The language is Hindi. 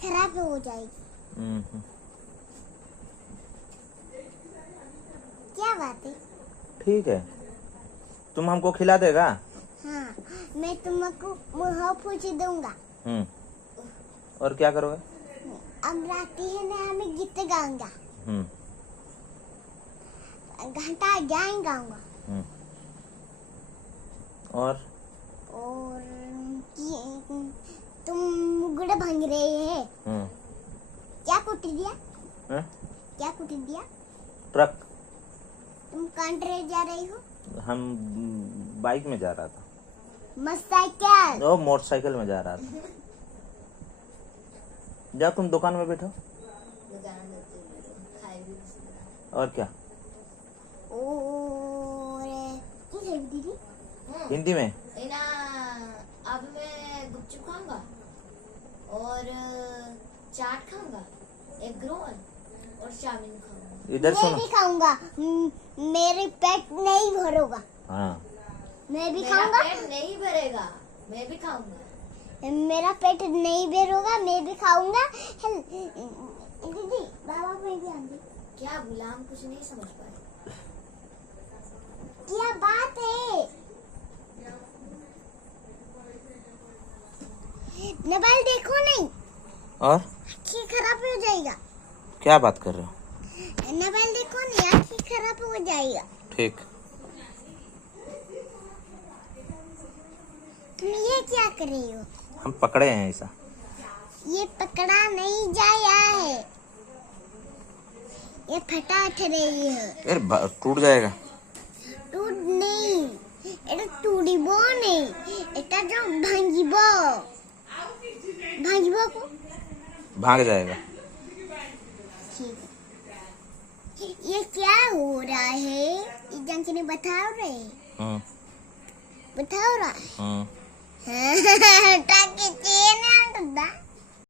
खराब हो जाएगी। क्या बात है? ठीक है, तुम हमको खिला देगा? हाँ, मैं तुमको मुँह पूछ दूंगा। और क्या करोगे? अब राती है ना, हमें गीत गाऊंगा। घंटा गाएं गाऊंगा। और तुम मुगड़े भांग रहे हैं। क्या कुट दिया? क्या कुट दिया? ट्रक। तुम कहाँ जा रही हो? हम बाइक में जा रहा था। मोटरसाइकिल? ओ, मोटरसाइकिल में जा रहा था। जाओ तुम दुकान में बैठो। और क्या? दीदी हिंदी में अब मैं गुपचुप खाऊंगा और चाट खाऊंगा, एग रोल और चाउमीन खाऊंगा। इधर सुनो। मैं भी खाऊंगा। मेरे पेट नहीं भरेगा। हाँ, मैं भी खाऊंगा। पेट नहीं भरेगा, मैं भी खाऊंगा। मेरा पेट नहीं भरेगा, मैं भी खाऊंगा। दीदी बाबा में भी आंधी। क्या बोला? हम कुछ नहीं समझ पाए। क्या बात है? मोबाइल देखो नहीं। और आँखें खराब हो जाएगा। क्या बात कर रहे हो? मोबाइल देखो नहीं, आँखें खराब हो जाएगा। ठीक। तुम ये क्या कर रही हो? हम पकड़े हैं ऐसा। ये पकड़ा नहीं जाया है, ये फटा रही है। यार टूट जाएगा। टूट नहीं, এটা টুডিব নেই, এটা जो ভাঙিব ভাঙিব को भाग जाएगा। ठीक है। ये क्या हो रहा है? ये जंक ने बताओ रहे। बताओ रहा है।